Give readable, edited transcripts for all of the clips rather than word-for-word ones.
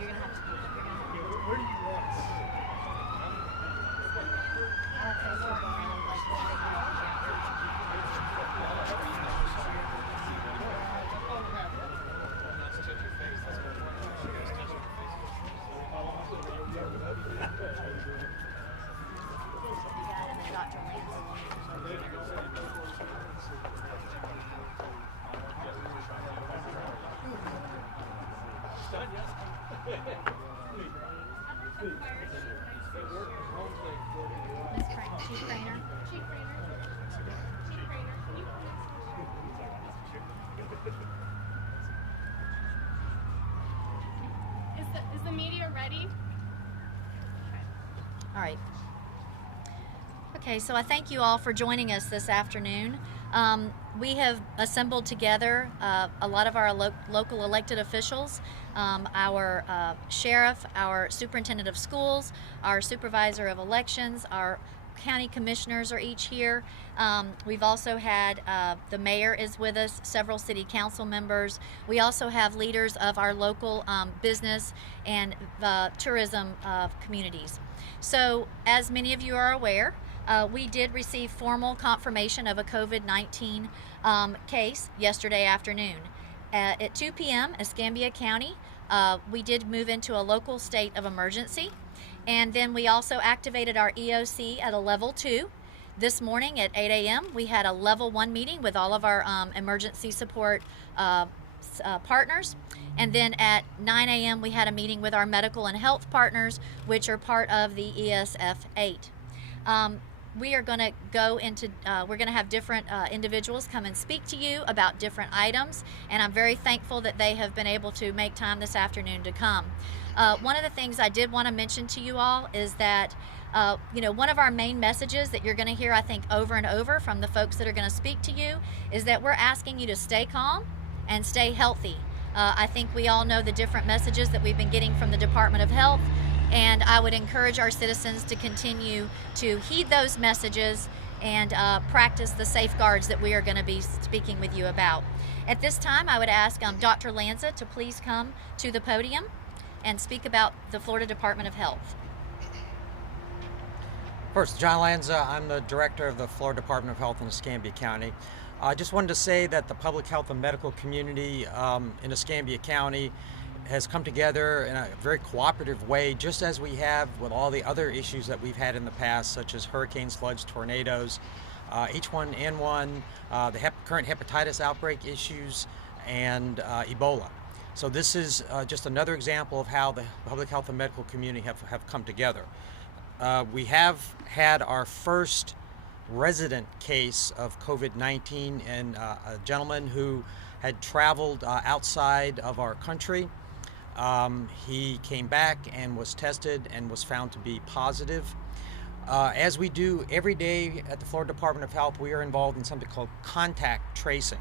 you're gonna have to. Where do you want us? Dr. Lance. Miss Crane, Chief Craner. Chief Craner. Chief Craner. Is the media ready? All right. Okay, so I thank you all for joining us this afternoon. We have assembled together a lot of our local elected officials, our sheriff, our superintendent of schools, our supervisor of elections, our county commissioners are each here. We've also had the mayor is with us, several city council members. We also have leaders of our local business and tourism communities. So as many of you are aware, we did receive formal confirmation of a COVID-19 case yesterday afternoon. At 2 p.m. Escambia County, we did move into a local state of emergency. And then we also activated our EOC at a level 2. This morning at 8 a.m. we had a level 1 meeting with all of our emergency support partners. And then at 9 a.m. we had a meeting with our medical and health partners, which are part of the ESF 8. We are going to go into, we're going to have different individuals come and speak to you about different items, and I'm very thankful that they have been able to make time this afternoon to come. One of the things I did want to mention to you all is that one of our main messages that you're going to hear, I think, over and over from the folks that are going to speak to you is that we're asking you to stay calm and stay healthy. I think we all know the different messages that we've been getting from the Department of Health, and I would encourage our citizens to continue to heed those messages and practice the safeguards that we are going to be speaking with you about. At this time, I would ask Dr. Lanza to please come to the podium and speak about the Florida Department of Health. First, John Lanza, I'm the director of the Florida Department of Health in Escambia County. I just wanted to say that the public health and medical community in Escambia County has come together in a very cooperative way, just as we have with all the other issues that we've had in the past, such as hurricanes, floods, tornadoes, H1N1, the current hepatitis outbreak issues, and Ebola. So this is just another example of how the public health and medical community have come together. We have had our first resident case of COVID-19 and a gentleman who had traveled outside of our country. He came back and was tested and was found to be positive. As we do every day at the Florida Department of Health, we are involved in something called contact tracing.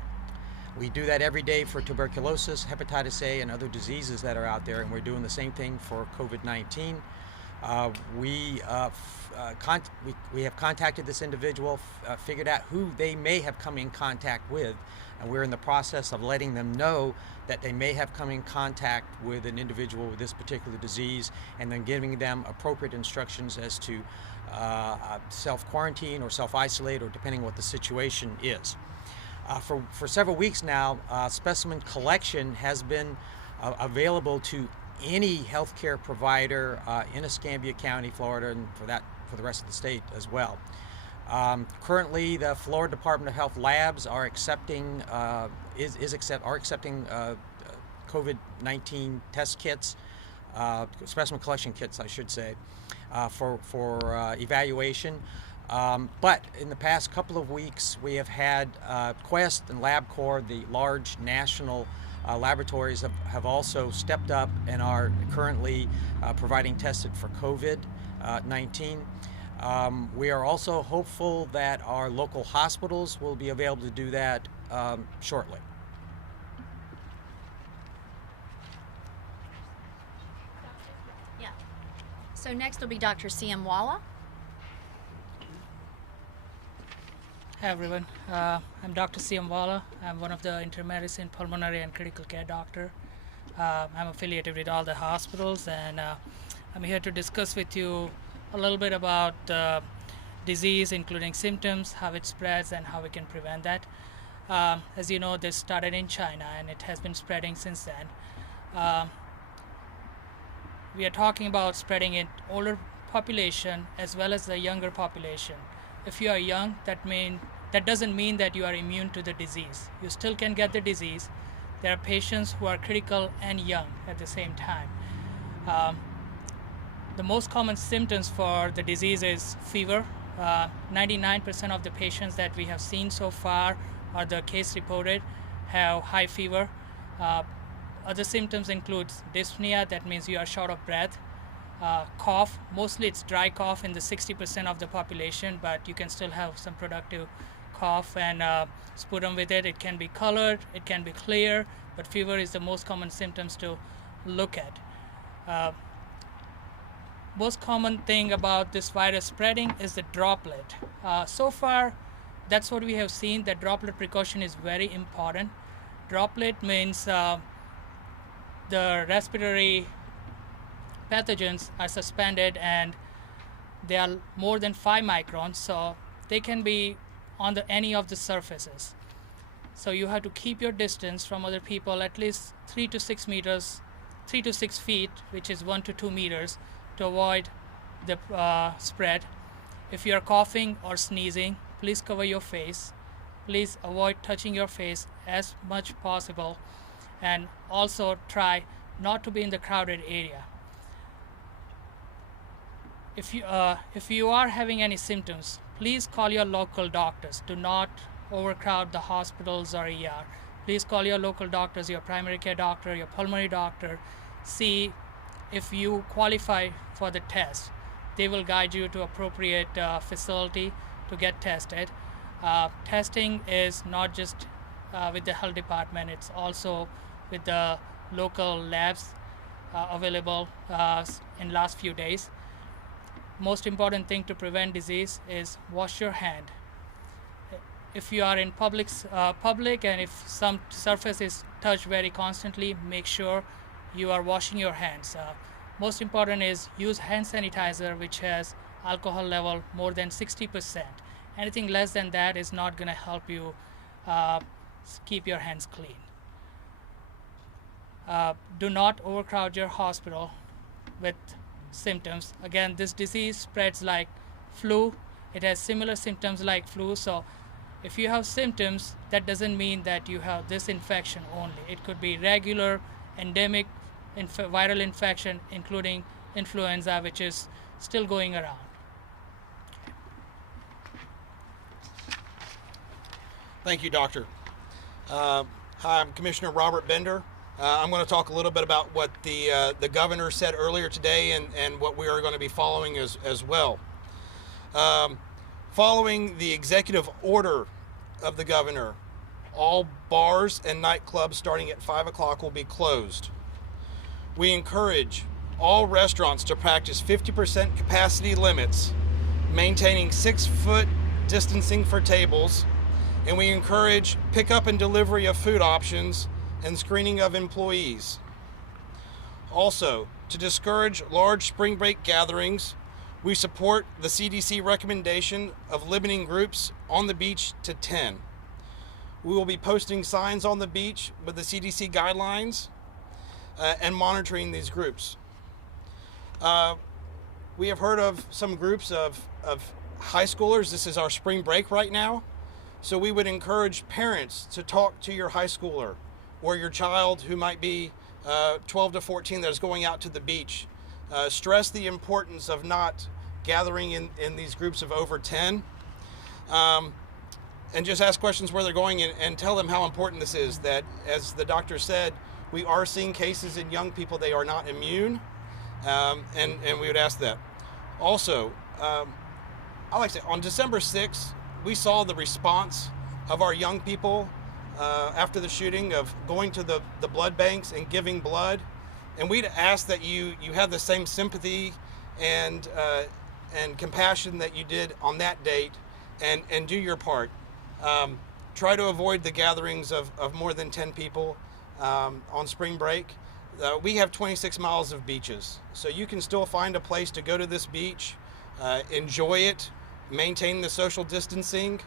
We do that every day for tuberculosis, hepatitis A, and other diseases that are out there, and we're doing the same thing for COVID-19. We have contacted this individual, figured out who they may have come in contact with, and we're in the process of letting them know that they may have come in contact with an individual with this particular disease, and then giving them appropriate instructions as to self-quarantine or self-isolate, or depending what the situation is. For several weeks now, specimen collection has been available to any healthcare provider in Escambia County, Florida, and for the rest of the state as well. Currently, the Florida Department of Health labs are accepting COVID-19 test kits, specimen collection kits, I should say, for evaluation. But in the past couple of weeks, we have had Quest and LabCorp, the large national laboratories, have also stepped up and are currently providing tested for COVID-19. We are also hopeful that our local hospitals will be able to do that shortly. Yeah. So next will be Dr. C.M. Walla. Hi everyone, I'm Dr. C.M. Walla. I'm one of the internal medicine, pulmonary and critical care doctor I'm affiliated with all the hospitals, and I'm here to discuss with you a little bit about disease, including symptoms, how it spreads, and how we can prevent that. As you know, this started in China, and it has been spreading since then. We are talking about spreading in older population as well as the younger population. If you are young, that doesn't mean that you are immune to the disease. You still can get the disease. There are patients who are critical and young at the same time. The most common symptoms for the disease is fever. 99% of the patients that we have seen so far, or the case reported, have high fever. Other symptoms include dyspnea, that means you are short of breath. Cough, mostly it's dry cough in the 60% of the population, but you can still have some productive cough and sputum with it. It can be colored, it can be clear, but fever is the most common symptoms to look at. Most common thing about this virus spreading is the droplet. So far, that's what we have seen, that droplet precaution is very important. Droplet means the respiratory pathogens are suspended and they are more than 5 microns, so they can be on any of the surfaces. So you have to keep your distance from other people at least 3 to 6 feet, which is 1 to 2 meters, to avoid the spread. If you are coughing or sneezing, please cover your face. Please avoid touching your face as much possible, and also try not to be in the crowded area. If you are having any symptoms, please call your local doctors. Do not overcrowd the hospitals or ER. Please call your local doctors, your primary care doctor, your pulmonary doctor. See if you qualify for the test. They will guide you to appropriate facility to get tested. Testing is not just with the health department, it's also with the local labs available in last few days. Most important thing to prevent disease is wash your hand. If you are in public and if some surface is touched very constantly, make sure you are washing your hands. Most important is use hand sanitizer which has alcohol level more than 60%. Anything less than that is not going to help you keep your hands clean. Do not overcrowd your hospital with symptoms. Again, this disease spreads like flu. It has similar symptoms like flu, so if you have symptoms, that doesn't mean that you have this infection only. It could be regular endemic viral infection, including influenza, which is still going around. Thank you, Doctor. Hi, I'm Commissioner Robert Bender. I'm going to talk a little bit about what the governor said earlier today and what we are going to be following as well. Following the executive order of the governor, all bars and nightclubs starting at 5 o'clock will be closed. We encourage all restaurants to practice 50% capacity limits, maintaining 6-foot distancing for tables, and we encourage pickup and delivery of food options and screening of employees. Also, to discourage large spring break gatherings, we support the CDC recommendation of limiting groups on the beach to 10. We will be posting signs on the beach with the CDC guidelines and monitoring these groups. We have heard of some groups of high schoolers. This is our spring break right now. So we would encourage parents to talk to your high schooler or your child who might be 12 to 14 that is going out to the beach. Stress the importance of not gathering in these groups of over 10. And just ask questions where they're going and tell them how important this is, that as the doctor said, we are seeing cases in young people. They are not immune, and we would ask that. Also, I like to say, on December 6th, we saw the response of our young people after the shooting of going to the blood banks and giving blood. And we'd ask that you have the same sympathy and compassion that you did on that date and do your part. Try to avoid the gatherings of more than 10 people on spring break. We have 26 miles of beaches, so you can still find a place to go to this beach, enjoy it, maintain the social distancing.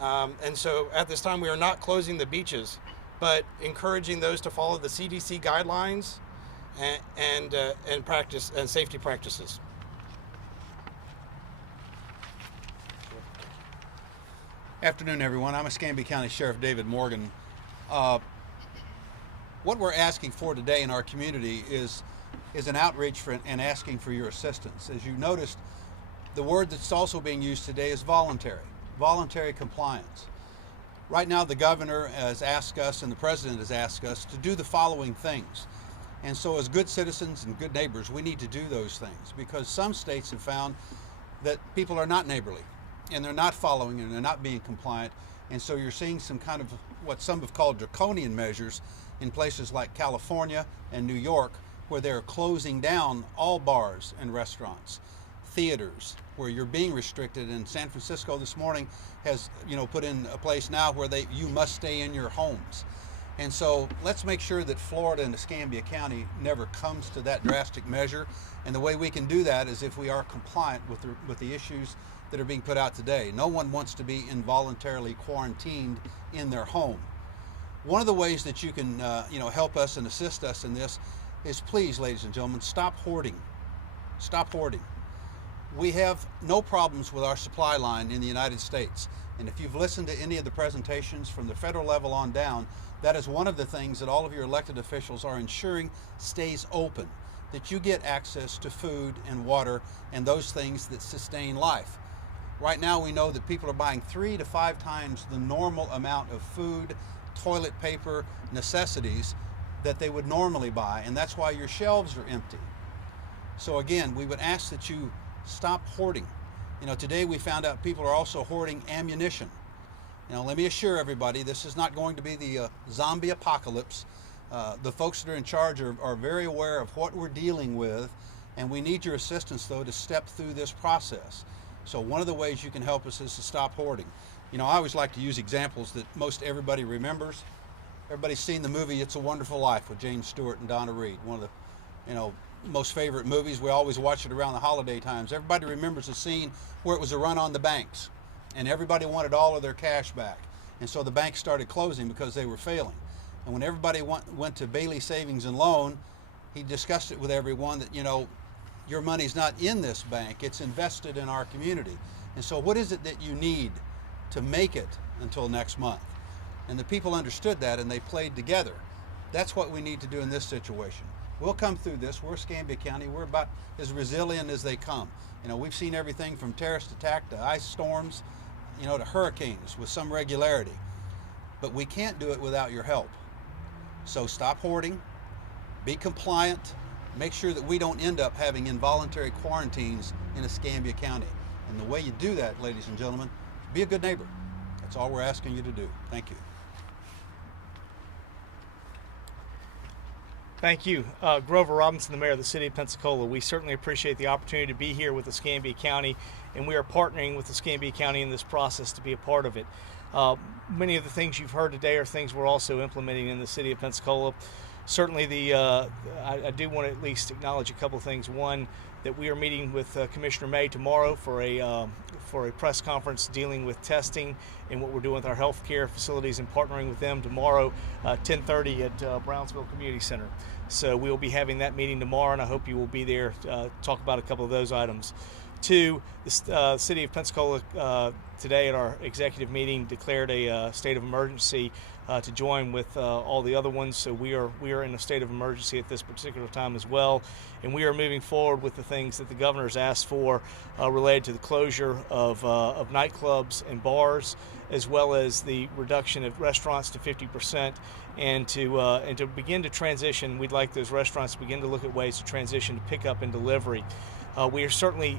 And so at this time, we are not closing the beaches, but encouraging those to follow the CDC guidelines and practice and safety practices. Afternoon, everyone. I'm Escambia County Sheriff David Morgan. What we're asking for today in our community is an outreach and asking for your assistance. As you noticed, the word that's also being used today is voluntary compliance. Right now, the governor has asked us and the president has asked us to do the following things. And so as good citizens and good neighbors, we need to do those things, because some states have found that people are not neighborly and they're not following and they're not being compliant. And so you're seeing some kind of what some have called draconian measures in places like California and New York, where they're closing down all bars and restaurants, theaters, where you're being restricted. And San Francisco this morning has, put in a place now where you must stay in your homes. And so let's make sure that Florida and Escambia County never comes to that drastic measure. And the way we can do that is if we are compliant with the issues that are being put out today. No one wants to be involuntarily quarantined in their home. One of the ways that you can help us and assist us in this is, please, ladies and gentlemen, stop hoarding. Stop hoarding. We have no problems with our supply line in the United States. And if you've listened to any of the presentations from the federal level on down, that is one of the things that all of your elected officials are ensuring stays open, that you get access to food and water and those things that sustain life. Right now, we know that people are buying 3 to 5 times the normal amount of food, toilet paper, necessities that they would normally buy, and that's why your shelves are empty. So again, we would ask that you stop hoarding. Today we found out people are also hoarding ammunition. Let me assure everybody, this is not going to be the zombie apocalypse. The folks that are in charge are very aware of what we're dealing with, and we need your assistance, though, to step through this process. So one of the ways you can help us is to stop hoarding. I always like to use examples that most everybody remembers. Everybody's seen the movie It's a Wonderful Life with Jane Stewart and Donna Reed, one of the most favorite movies. We always watch it around the holiday times. Everybody remembers the scene where it was a run on the banks and everybody wanted all of their cash back. And so the banks started closing because they were failing. And when everybody went to Bailey Savings and Loan, he discussed it with everyone that, your money's not in this bank, it's invested in our community. And so what is it that you need to make it until next month? And the people understood that and they played together. That's what we need to do in this situation. We'll come through this. We're Escambia County. We're about as resilient as they come. We've seen everything from terrorist attack to ice storms, to hurricanes with some regularity. But we can't do it without your help. So stop hoarding, be compliant, make sure that we don't end up having involuntary quarantines in Escambia County. And the way you do that, ladies and gentlemen, be a good neighbor. That's all we're asking you to do. Thank you. Thank you. Grover Robinson, the mayor of the city of Pensacola. We certainly appreciate the opportunity to be here with Escambia County, and we are partnering with Escambia County in this process to be a part of it. Many of the things you've heard today are things we're also implementing in the city of Pensacola. Certainly, I do want to at least acknowledge a couple of things. One, that we are meeting with Commissioner May tomorrow for a press conference dealing with testing and what we're doing with our healthcare facilities, and partnering with them tomorrow, 10:30 at Brownsville Community Center. So we'll be having that meeting tomorrow, and I hope you will be there to talk about a couple of those items. Two, the city of Pensacola today at our executive meeting declared a state of emergency to join with all the other ones. So we are in a state of emergency at this particular time as well, and we are moving forward with the things that the governor has asked for related to the closure of nightclubs and bars, as well as the reduction of restaurants to 50%, and to begin to transition. We'd like those restaurants to begin to look at ways to transition to pickup and delivery. We are certainly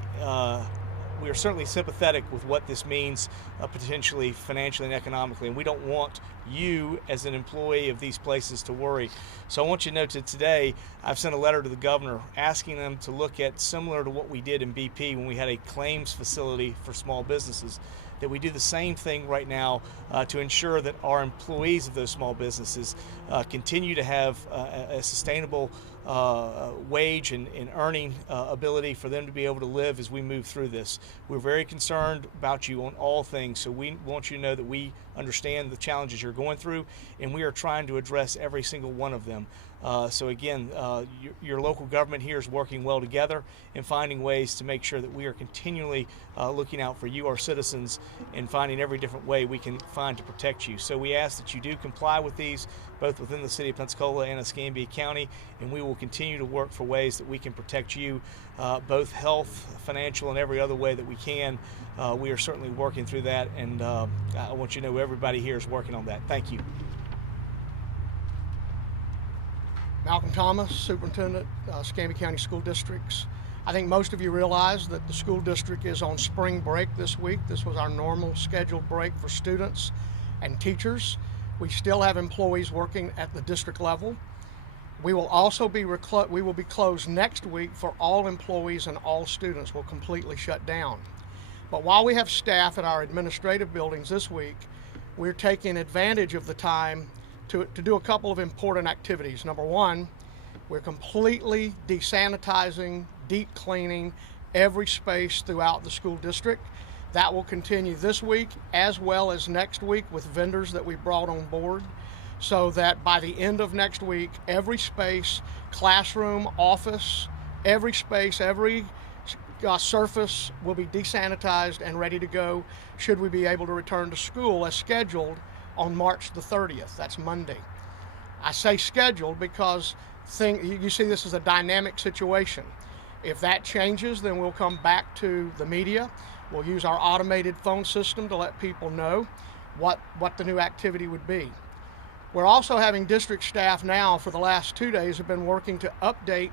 sympathetic with what this means potentially financially and economically, and we don't want you as an employee of these places to worry. So I want you to know that today I've sent a letter to the governor asking them to look at similar to what we did in BP when we had a claims facility for small businesses. that we do the same thing right now to ensure that our employees of those small businesses continue to have a sustainable wage and earning ability for them to be able to live as we move through this. We're very concerned about you on all things, so we want you to know that we understand the challenges you're going through, and we are trying to address every single one of them. So again, your local government here is working well together and finding ways to make sure that we are continually looking out for you, our citizens, and finding every different way we can find to protect you. So we ask that you do comply with these, both within the city of Pensacola and Escambia County, and we will continue to work for ways that we can protect you, both health, financial, and every other way that we can. We are certainly working through that, and I want you to know everybody here is working on that. Thank you. Malcolm Thomas, Superintendent, Escambia County School Districts. I think most of you realize that the school district is on spring break this week. This was our normal scheduled break for students and teachers. We still have employees working at the district level. We will also be closed next week for all employees, and all students will completely shut down. But while we have staff at our administrative buildings this week, we're taking advantage of the time to do a couple of important activities. Number one, we're completely desanitizing, deep cleaning every space throughout the school district. That will continue this week as well as next week with vendors that we brought on board, so that by the end of next week, every space, classroom, office, every space, every surface will be desanitized and ready to go should we be able to return to school as scheduled on March the 30th. That's Monday. I say scheduled because you see this is a dynamic situation. If that changes, then we'll come back to the media. We'll use our automated phone system to let people know what the new activity would be. We're also having district staff now for the last 2 days have been working to update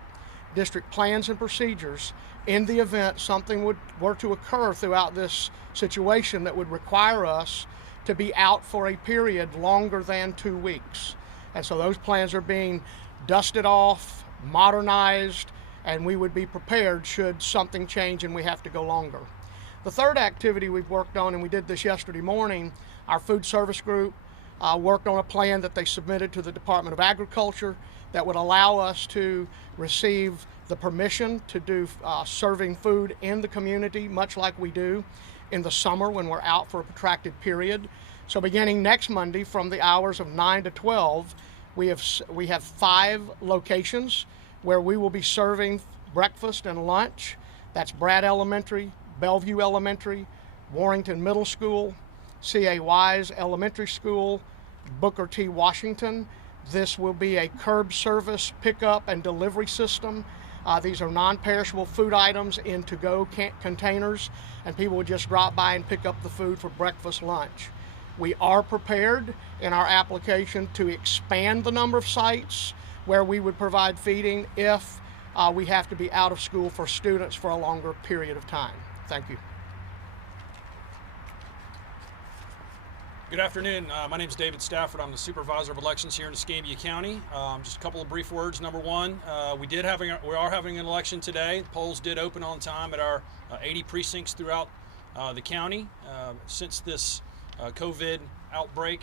district plans and procedures in the event something were to occur throughout this situation that would require us to be out for a period longer than 2 weeks. And so those plans are being dusted off, modernized, and we would be prepared should something change and we have to go longer. The third activity we've worked on, and we did this yesterday morning, our food service group worked on a plan that they submitted to the Department of Agriculture that would allow us to receive the permission to do serving food in the community, much like we do in the summer when we're out for a protracted period. So beginning next Monday from the hours of 9 to 12, we have 5 locations where we will be serving breakfast and lunch. That's Brad Elementary, Bellevue Elementary, Warrington Middle School, C.A. Wise Elementary School, Booker T. Washington. This will be a curb service pickup and delivery system. These are non-perishable food items in to-go containers, and people would just drop by and pick up the food for breakfast, lunch. We are prepared in our application to expand the number of sites where we would provide feeding if we have to be out of school for students for a longer period of time. Thank you. Good afternoon. My name is David Stafford. I'm the Supervisor of Elections here in Escambia County. Just a couple of brief words. Number one, we are having an election today. Polls did open on time at our 80 precincts throughout the county. Since this COVID outbreak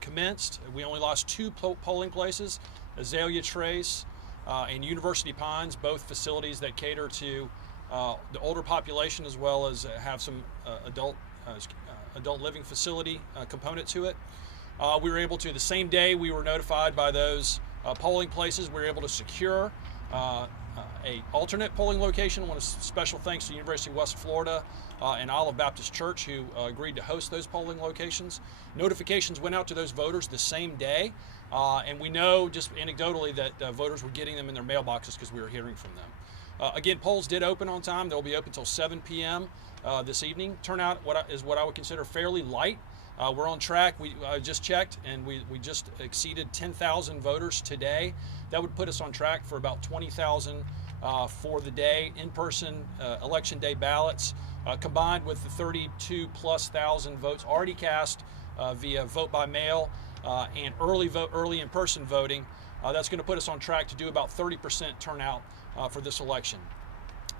commenced, we only lost 2 polling places, Azalea Trace and University Pines, both facilities that cater to the older population as well as have some adult living facility component to it. We were able to, the same day we were notified by those polling places, we were able to secure a alternate polling location. I want to special thanks to the University of West Florida and Olive Baptist Church who agreed to host those polling locations. Notifications went out to those voters the same day, and we know just anecdotally that voters were getting them in their mailboxes because we were hearing from them. Again, polls did open on time. They'll be open until 7 p.m. This evening. Turnout is what I would consider fairly light. We're on track. I just checked, and we just exceeded 10,000 voters today. That would put us on track for about 20,000 for the day. In-person election day ballots, combined with the 32,000+ votes already cast via vote by mail and early in-person voting. That's going to put us on track to do about 30% turnout for this election.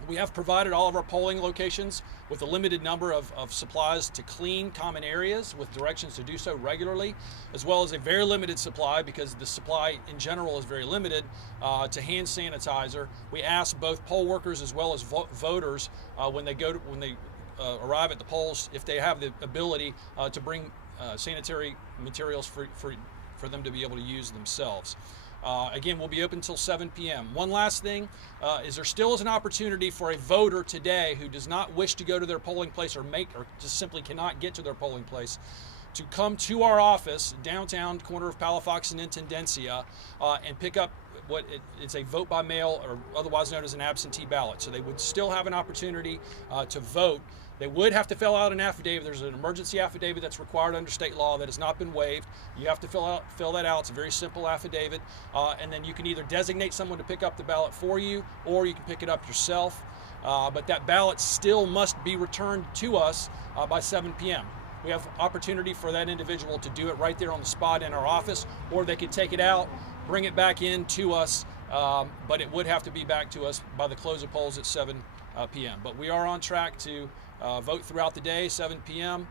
We have provided all of our polling locations with a limited number of supplies to clean common areas with directions to do so regularly, as well as a very limited supply, because the supply in general is very limited, to hand sanitizer. We ask both poll workers as well as voters when they arrive at the polls, if they have the ability to bring sanitary materials for them to be able to use themselves. Again, we'll be open until 7 p.m. One last thing is there still is an opportunity for a voter today who does not wish to go to their polling place or just simply cannot get to their polling place to come to our office downtown, corner of Palafox and Intendencia, and pick up it's a vote by mail, or otherwise known as an absentee ballot. So they would still have an opportunity to vote. They would have to fill out an affidavit. There's an emergency affidavit that's required under state law that has not been waived. You have to fill that out. It's a very simple affidavit, and then you can either designate someone to pick up the ballot for you, or you can pick it up yourself. But that ballot still must be returned to us by 7 p.m. We have opportunity for that individual to do it right there on the spot in our office, or they could take it out, bring it back in to us, but it would have to be back to us by the close of polls at 7 p.m. But we are on track to vote throughout the day, 7 p.m.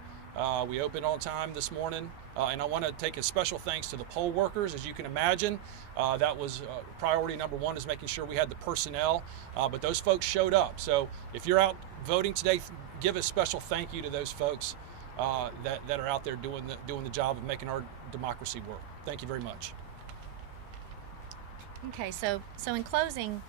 We opened on time this morning, and I want to take a special thanks to the poll workers. As you can imagine, that was priority number one, is making sure we had the personnel, but those folks showed up. So if you're out voting today, give a special thank you to those folks that are out there doing the job of making our democracy work. Thank you very much. Okay, so in closing,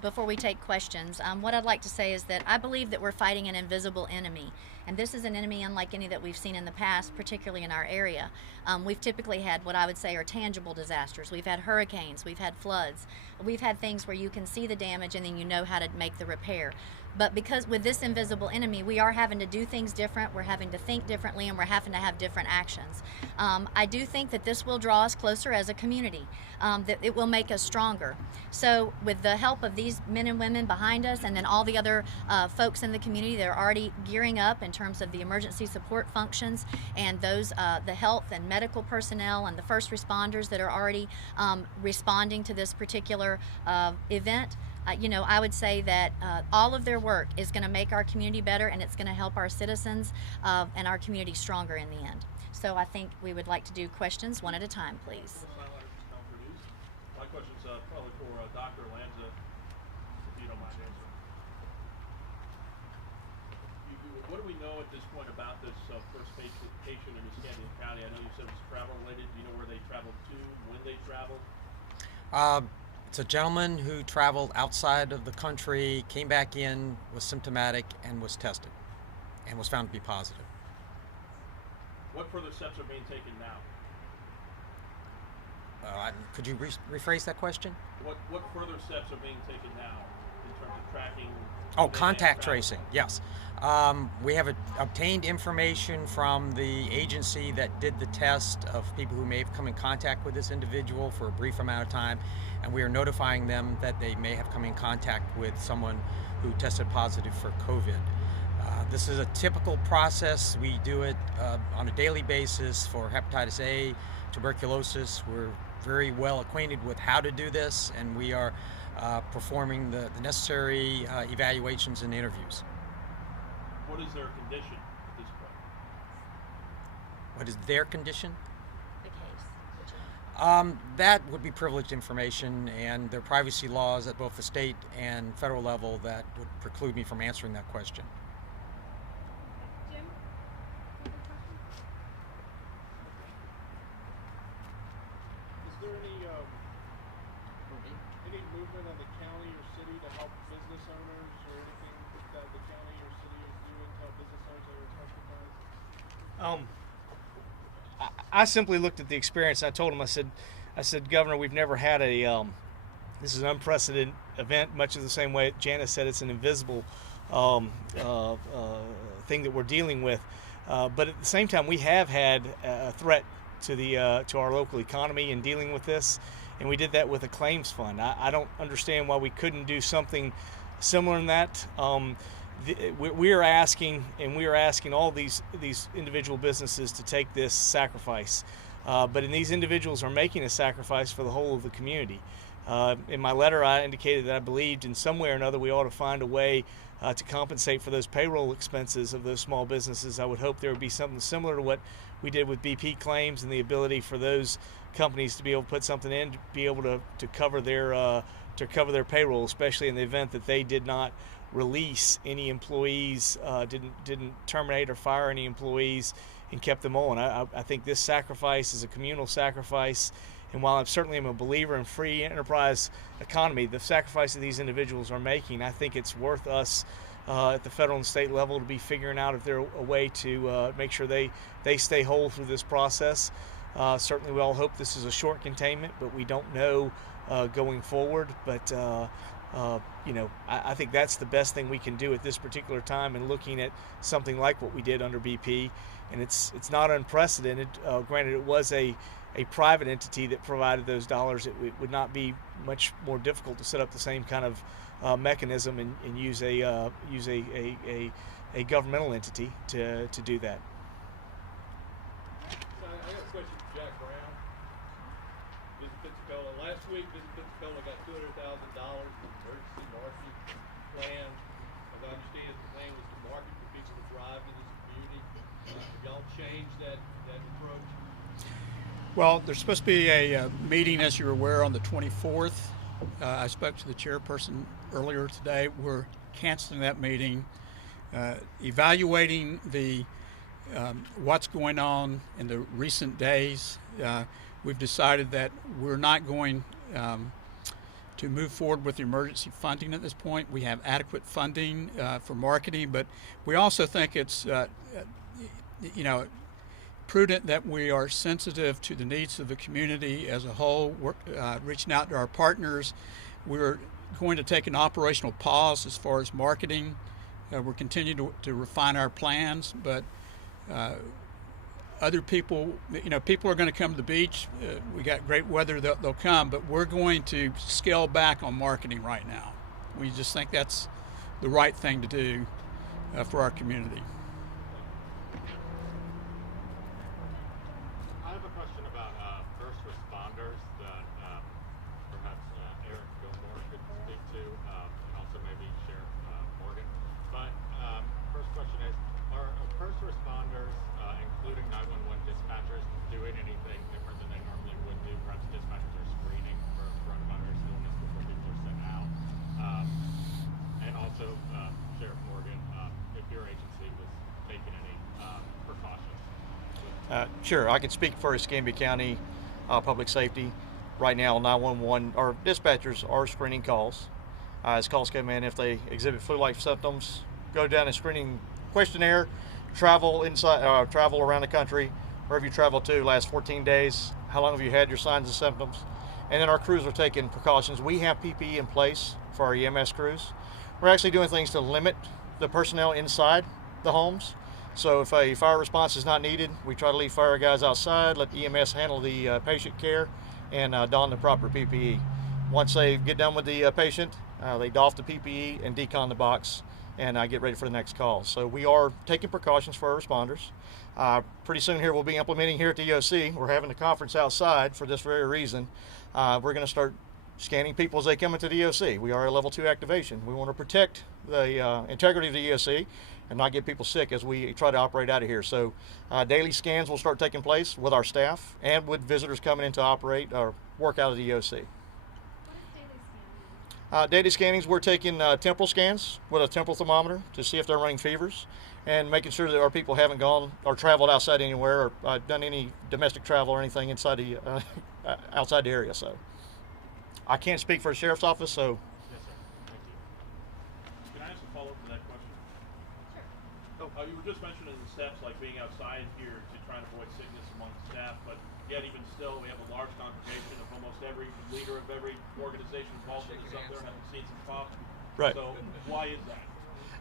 before we take questions, what I'd like to say is that I believe that we're fighting an invisible enemy, and this is an enemy unlike any that we've seen in the past, particularly in our area. We've typically had what I would say are tangible disasters. We've had hurricanes, we've had floods, we've had things where you can see the damage and then you know how to make the repair. But because with this invisible enemy, we are having to do things different, we're having to think differently, and we're having to have different actions. I do think that this will draw us closer as a community, that it will make us stronger. So with the help of these men and women behind us, and then all the other folks in the community that are already gearing up in terms of the emergency support functions, and those the health and medical personnel and the first responders that are already responding to this particular event, I would say that all of their work is going to make our community better, and it's going to help our citizens and our community stronger in the end. So I think we would like to do questions one at a time, please. My question's probably for Dr. Lanza, if you don't mind answering. What do we know at this point about this first patient in Escambia County? I know you said it was travel related. Do you know where they traveled to, when they traveled? It's a gentleman who traveled outside of the country, came back in, was symptomatic, and was tested, and was found to be positive. What further steps are being taken now? Could you rephrase that question? What further steps are being taken now in terms of tracking? Oh, contact tracing, yes. We have obtained information from the agency that did the test of people who may have come in contact with this individual for a brief amount of time, and we are notifying them that they may have come in contact with someone who tested positive for COVID. This is a typical process. We do it on a daily basis for hepatitis A, tuberculosis. We're very well acquainted with how to do this, and we are performing the necessary evaluations and interviews. What is their condition at this point? What is their condition? The case. That would be privileged information, and there are privacy laws at both the state and federal level that would preclude me from answering that question. Jim? Is there any movement on the county or city to help business owners, or anything that the county or city is doing to help business owners that are touched upon? I simply looked at the experience. I told him, I said, Governor, we've never had this is an unprecedented event, much of the same way Janice said it's an invisible thing that we're dealing with. But at the same time, we have had a threat to our local economy in dealing with this, and we did that with a claims fund. I don't understand why we couldn't do something similar in that. We are asking all these individual businesses to take this sacrifice, but these individuals are making a sacrifice for the whole of the community. In my letter, I indicated that I believed in some way or another we ought to find a way to compensate for those payroll expenses of those small businesses. I would hope there would be something similar to what we did with BP claims, and the ability for those companies to be able to put something in to be able to cover their payroll, especially in the event that they did not release any employees, didn't terminate or fire any employees, and kept them on. I think this sacrifice is a communal sacrifice, and while I certainly am a believer in free enterprise economy, the sacrifice that these individuals are making, I think it's worth us at the federal and state level to be figuring out if there's a way to make sure they stay whole through this process. Certainly we all hope this is a short containment, but we don't know going forward. But I think that's the best thing we can do at this particular time in looking at something like what we did under BP. And it's not unprecedented. Granted, it was a private entity that provided those dollars. It would not be much more difficult to set up the same kind of mechanism and use a governmental entity to do that. So I got a question for Jack Brown. Visit Pensacola. Last week, Visit Pensacola got $200,000 from the emergency marketing plan. As I understand it, the plan was to market for people to drive to this community. Have y'all changed that approach? Well, there's supposed to be a meeting, as you're aware, on the 24th. I spoke to the chairperson earlier today. We're canceling that meeting, evaluating the what's going on in the recent days. We've decided that we're not going to move forward with the emergency funding at this point. We have adequate funding for marketing, but we also think it's prudent that we are sensitive to the needs of the community as a whole. We're reaching out to our partners. We're going to take an operational pause as far as marketing. We're continuing to refine our plans, but other people, people are going to come to the beach. We got great weather, they'll come, but we're going to scale back on marketing right now. We just think that's the right thing to do for our community. I have a question about first responders that perhaps Eric Gilmore could speak to, and also maybe Sheriff Morgan. But first question is, are first responders, including 911 dispatchers, doing anything different than they normally would do? Perhaps dispatchers are screening for coronavirus illness before people are sent out. And also, Sheriff Morgan, if your agency was taking any precautions. Sure, I can speak for Escambia County Public Safety. Right now, 911, our dispatchers are screening calls. As calls come in, if they exhibit flu-like symptoms, go down a screening questionnaire, travel around the country, wherever you travel to, last 14 days, how long have you had your signs and symptoms, and then our crews are taking precautions. We have PPE in place for our EMS crews. We're actually doing things to limit the personnel inside the homes. So if a fire response is not needed, we try to leave fire guys outside, let the EMS handle the patient care, and don the proper PPE. Once they get done with the patient, they doff the PPE and decon the box, and get ready for the next call. So we are taking precautions for our responders. Pretty soon here we'll be implementing here at the EOC. We're having a conference outside for this very reason. We're going to start scanning people as they come into the EOC. We are a level 2 activation. We want to protect the integrity of the EOC and not get people sick as we try to operate out of here. So daily scans will start taking place with our staff and with visitors coming in to operate or work out of the EOC. Daily scannings, we're taking temporal scans with a temporal thermometer to see if they're running fevers, and making sure that our people haven't gone or traveled outside anywhere or done any domestic travel or anything inside the outside the area. So I can't speak for the sheriff's office, so. Yes, sir. Thank you. Can I ask a follow-up to that question? Sure. You were just mentioning the steps like being outside here to try and avoid sickness among staff, but yet even still we have a large congregation of almost every leader of every organization involved in this up there, having seen some cough. Right. So why is that?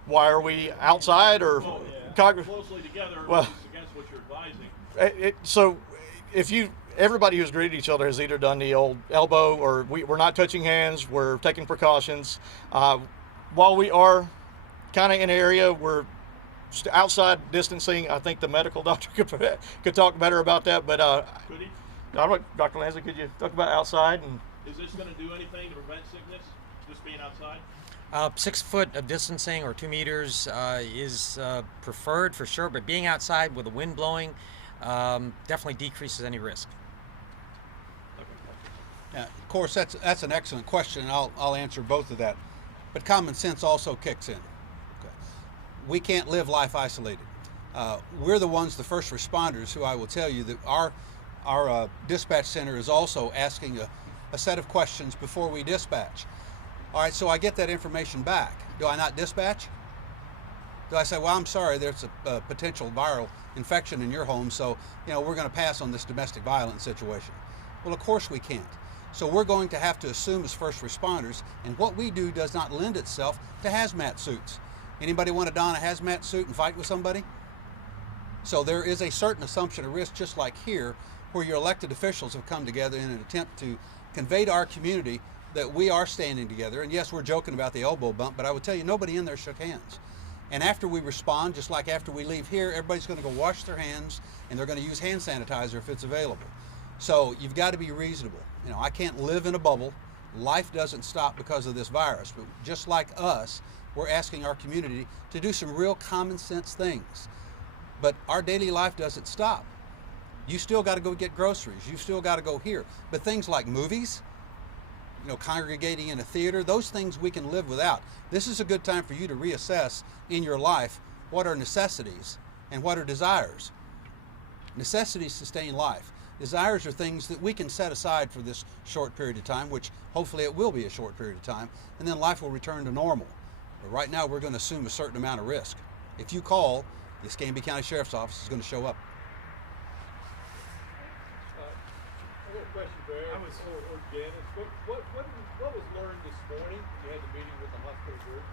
Why are we outside or closely together against what you're advising? So if everybody who's greeted each other has either done the old elbow or we're not touching hands, we're taking precautions. While we are kind of in an area where outside distancing, I think the medical doctor could talk better about that. But could he? Dr. Lansley, could you talk about outside? And Is this going to do anything to prevent sickness, just being outside? 6 foot of distancing or 2 meters is preferred for sure, but being outside with the wind blowing definitely decreases any risk. Yeah, of course, that's an excellent question, and I'll answer both of that. But common sense also kicks in. Okay. We can't live life isolated. We're the ones, the first responders, who I will tell you that our dispatch center is also asking a set of questions before we dispatch. All right, so I get that information back. Do I not dispatch? Do I say, well, I'm sorry, there's a potential viral infection in your home, so we're going to pass on this domestic violence situation? Well, of course we can't. So we're going to have to assume as first responders, and what we do does not lend itself to hazmat suits. Anybody want to don a hazmat suit and fight with somebody? So there is a certain assumption of risk, just like here, where your elected officials have come together in an attempt to convey to our community that we are standing together. And yes, we're joking about the elbow bump, but I would tell you, nobody in there shook hands. And after we respond, just like after we leave here, everybody's going to go wash their hands, and they're going to use hand sanitizer if it's available. So you've got to be reasonable. I can't live in a bubble. Life doesn't stop because of this virus. But just like us, we're asking our community to do some real common sense things. But our daily life doesn't stop. You still got to go get groceries. You still got to go here. But things like movies, congregating in a theater, those things we can live without. This is a good time for you to reassess in your life what are necessities and what are desires. Necessities sustain life. Desires are things that we can set aside for this short period of time, which hopefully it will be a short period of time, and then life will return to normal. But right now we're going to assume a certain amount of risk. If you call, the Escambia County Sheriff's Office is going to show up. I got a question for Eric or Janice. What was learned this morning? You had the meeting with the hospital group.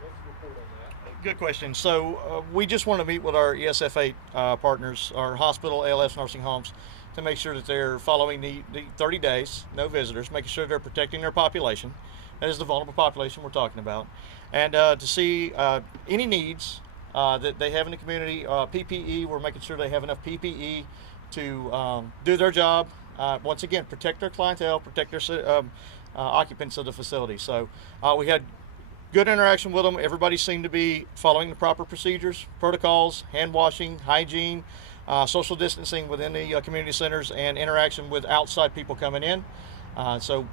What's the report on that? Good question. So we just want to meet with our ESF8 partners, our hospital, ALS nursing homes, to make sure that they're following the 30 days, no visitors, making sure they're protecting their population. That is the vulnerable population we're talking about. And to see any needs that they have in the community. PPE, we're making sure they have enough PPE to do their job. Once again, protect their clientele, protect their occupants of the facility. So we had good interaction with them. Everybody seemed to be following the proper procedures, protocols, hand washing, hygiene, social distancing within the community centers, and interaction with outside people coming in. So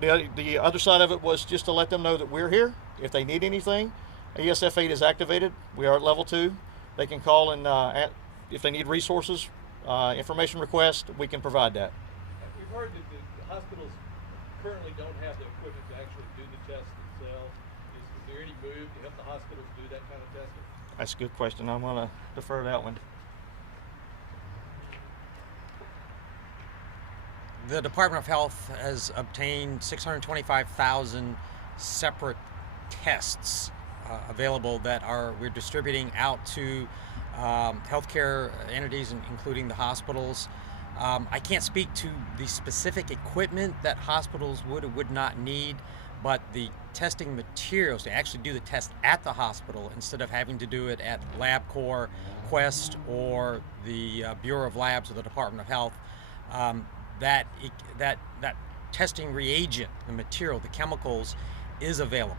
the other side of it was just to let them know that we're here. If they need anything, ESF8 is activated. We are at level 2. They can call and if they need resources, information request, we can provide that. We've heard that the hospitals currently don't have the equipment to actually do the tests themselves. Is there any move to help the hospitals do that kind of testing? That's a good question. I'm going to defer that one. The Department of Health has obtained 625,000 separate tests available that we're distributing out to healthcare entities, including the hospitals. I can't speak to the specific equipment that hospitals would or would not need, but the testing materials to actually do the test at the hospital instead of having to do it at LabCorp, Quest, or the Bureau of Labs of the Department of Health. That testing reagent, the material, the chemicals, is available.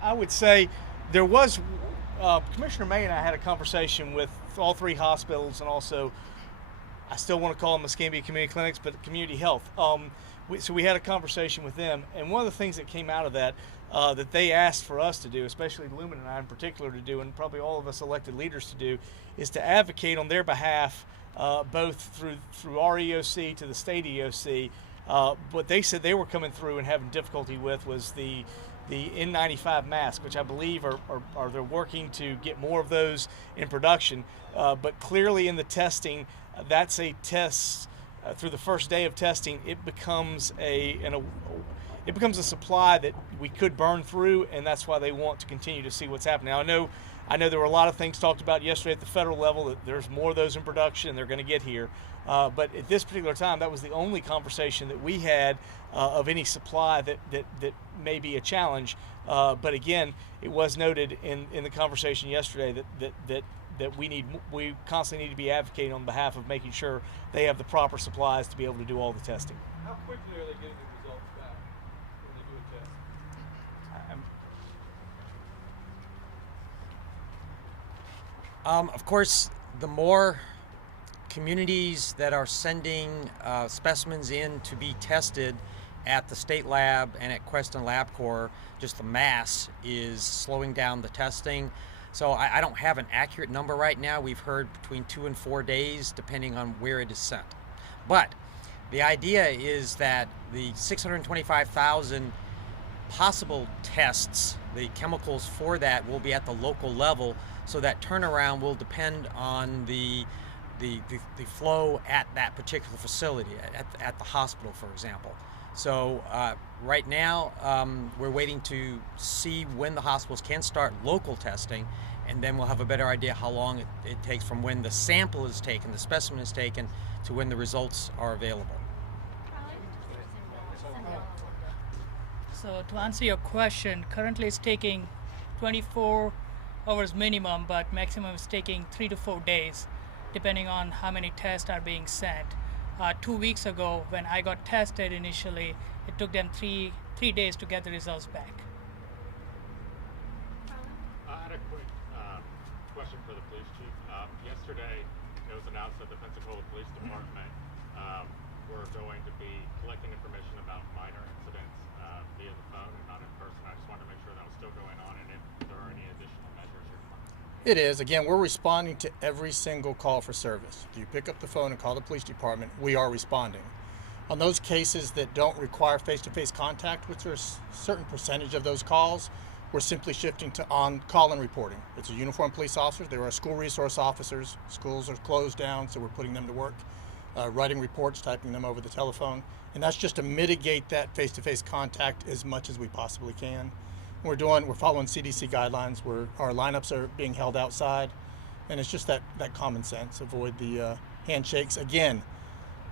I would say there was, Commissioner May and I had a conversation with all 3 hospitals, and also, I still want to call them Escambia Community Clinics, but Community Health. So we had a conversation with them, and one of the things that came out of that, that they asked for us to do, especially Lumen and I in particular to do, and probably all of us elected leaders to do, is to advocate on their behalf, both through our EOC to the state EOC. What they said they were coming through and having difficulty with was the N95 mask, which I believe are they're working to get more of those in production. But clearly in the testing, that's a test. Through the first day of testing, it becomes a supply that we could burn through, and that's why they want to continue to see what's happening. Now, I know there were a lot of things talked about yesterday at the federal level that there's more of those in production and they're going to get here. But at this particular time, that was the only conversation that we had of any supply that may be a challenge. But again, it was noted in the conversation yesterday that that we constantly need to be advocating on behalf of making sure they have the proper supplies to be able to do all the testing. How quickly are they getting the results back when they do a test? Of course, the more communities that are sending specimens in to be tested at the state lab and at Quest and LabCorp, just the mass is slowing down the testing. So I don't have an accurate number right now. We've heard between 2 and 4 days, depending on where it is sent. But the idea is that the 625,000 possible tests, the chemicals for that will be at the local level, so that turnaround will depend on the flow at that particular facility, at the hospital, for example. So right now, we're waiting to see when the hospitals can start local testing, and then we'll have a better idea how long it takes from when the sample is taken, the specimen is taken, to when the results are available. So to answer your question, currently it's taking 24 hours minimum, but maximum is taking 3 to 4 days, depending on how many tests are being sent. 2 weeks ago, when I got tested initially, it took them three days to get the results back. I had a quick question for the police chief. Yesterday, it was announced that the Pensacola Police Department were going to be collecting information about minor incidents via the phone and not in person. I just wanted to make sure that was still going on, and if there are any additional measures you're taking. It is. Again, we're responding to every single call for service. If you pick up the phone and call the police department, we are responding. On those cases that don't require face-to-face contact, which are a certain percentage of those calls, we're simply shifting to on-call and reporting. It's a uniformed police officers. There are school resource officers. Schools are closed down, so we're putting them to work, writing reports, typing them over the telephone. And that's just to mitigate that face-to-face contact as much as we possibly can. We're following CDC guidelines where our lineups are being held outside, and it's just that common sense. Avoid the handshakes. Again,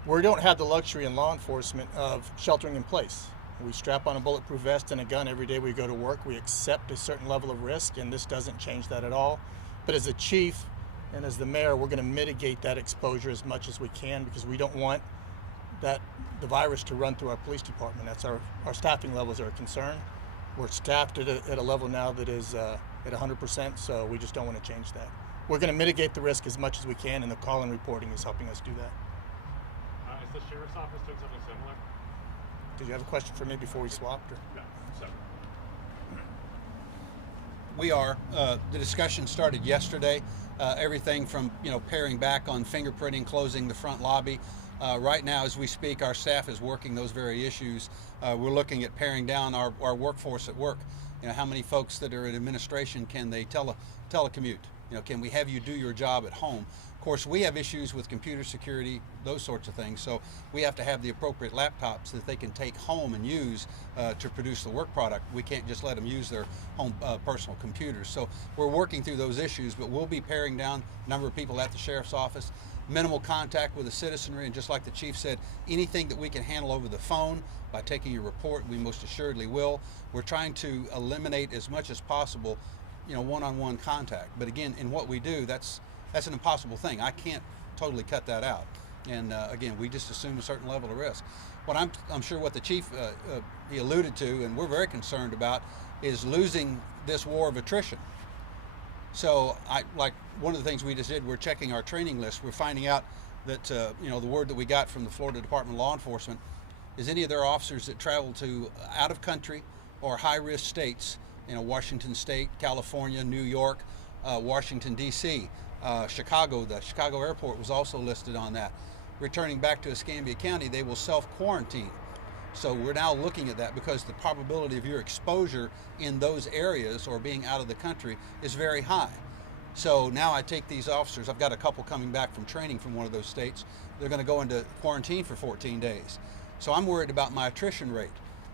we don't have the luxury in law enforcement of sheltering in place. We strap on a bulletproof vest and a gun every day we go to work. We accept a certain level of risk, and this doesn't change that at all. But as a chief and as the mayor, we're going to mitigate that exposure as much as we can, because we don't want the virus to run through our police department. That's our staffing levels are a concern. We're staffed at a level now that is at 100%, so we just don't want to change that. We're going to mitigate the risk as much as we can, and the call and reporting is helping us do that. Is the sheriff's office doing something similar? Did you have a question for me before we swapped? Or? No. So. We are. The discussion started yesterday. Everything from paring back on fingerprinting, closing the front lobby. Right now, as we speak, our staff is working those very issues. We're looking at paring down our workforce at work. How many folks that are in administration can they telecommute? Can we have you do your job at home? Of course, we have issues with computer security, those sorts of things. So we have to have the appropriate laptops that they can take home and use to produce the work product. We can't just let them use their home personal computers. So we're working through those issues, but we'll be paring down the number of people at the sheriff's office, minimal contact with the citizenry, and just like the chief said, anything that we can handle over the phone by taking your report, we most assuredly will. We're trying to eliminate as much as possible, one-on-one contact. But again, in what we do, that's an impossible thing. I can't totally cut that out. And again, we just assume a certain level of risk. What I'm sure what the chief he alluded to, and we're very concerned about, is losing this war of attrition. So like one of the things we just did, we're checking our training list. We're finding out that the word that we got from the Florida Department of Law Enforcement is any of their officers that travel to out of country or high risk states, Washington State, California, New York, Washington D.C., Chicago. The Chicago airport was also listed on that. Returning back to Escambia County, they will self-quarantine. So we're now looking at that because the probability of your exposure in those areas or being out of the country is very high. So now I take these officers, I've got a couple coming back from training from one of those states. They're going to go into quarantine for 14 days. So I'm worried about my attrition rate.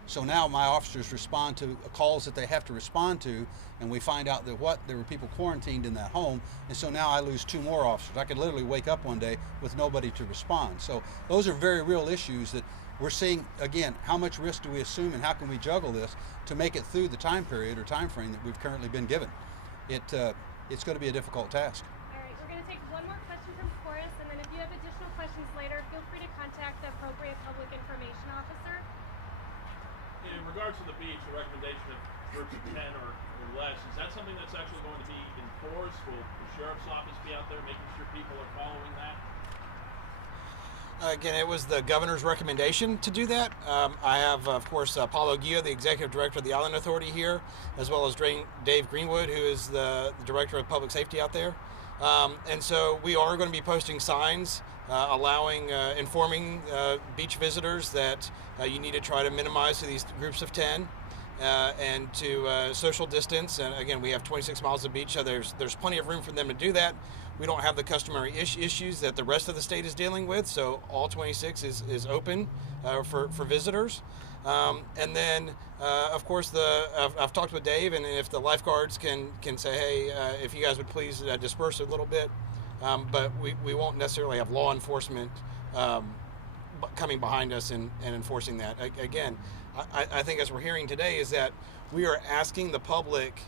So now my officers respond to calls that they have to respond to, and we find out that there were people quarantined in that home, and so now I lose 2 more officers. I could literally wake up one day with nobody to respond. So those are very real issues that we're seeing. Again, how much risk do we assume, and how can we juggle this to make it through the time period or time frame that we've currently been given? It's going to be a difficult task. All right. in regards to the beach, the recommendation of groups of 10 or less, is that something that's actually going to be enforced? Will the sheriff's office be out there making sure people are following that? Again, it was the governor's recommendation to do that. I have, of course, Paulo Guia, the executive director of the Island Authority here, as well as Dave Greenwood, who is the director of public safety out there. And so we are going to be posting signs informing beach visitors that you need to try to minimize to these groups of 10 and to social distance. And again, we have 26 miles of beach, so there's plenty of room for them to do that. We don't have the customary issues that the rest of the state is dealing with, so all 26 is open for visitors. And then, of course, I've talked with Dave, and if the lifeguards can say, hey, if you guys would please disperse a little bit, but we won't necessarily have law enforcement coming behind us and enforcing that. Again, I think as we're hearing today is that we are asking the public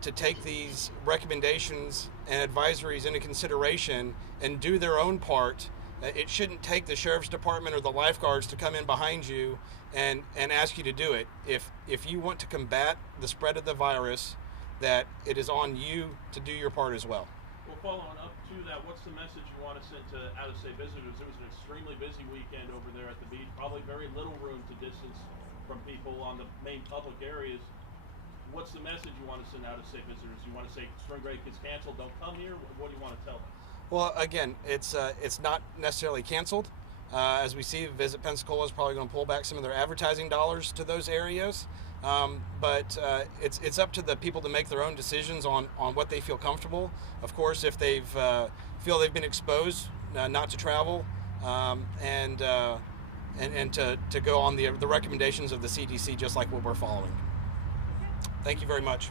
to take these recommendations and advisories into consideration and do their own part. It shouldn't take the sheriff's department or the lifeguards to come in behind you and ask you to do it. If you want to combat the spread of the virus, that it is on you to do your part as well. Well, following up to that, what's the message you want to send to out-of-state visitors? It was an extremely busy weekend over there at the beach, probably very little room to distance from people on the main public areas. What's the message you want to send out-of-state visitors? You want to say spring break is canceled, don't come here? What do you want to tell them? Well, again, it's not necessarily canceled. As we see, Visit Pensacola is probably going to pull back some of their advertising dollars to those areas. But it's up to the people to make their own decisions on what they feel comfortable. Of course, if they feel they've been exposed, not to travel, and to go on the recommendations of the CDC, just like what we're following. Thank you very much.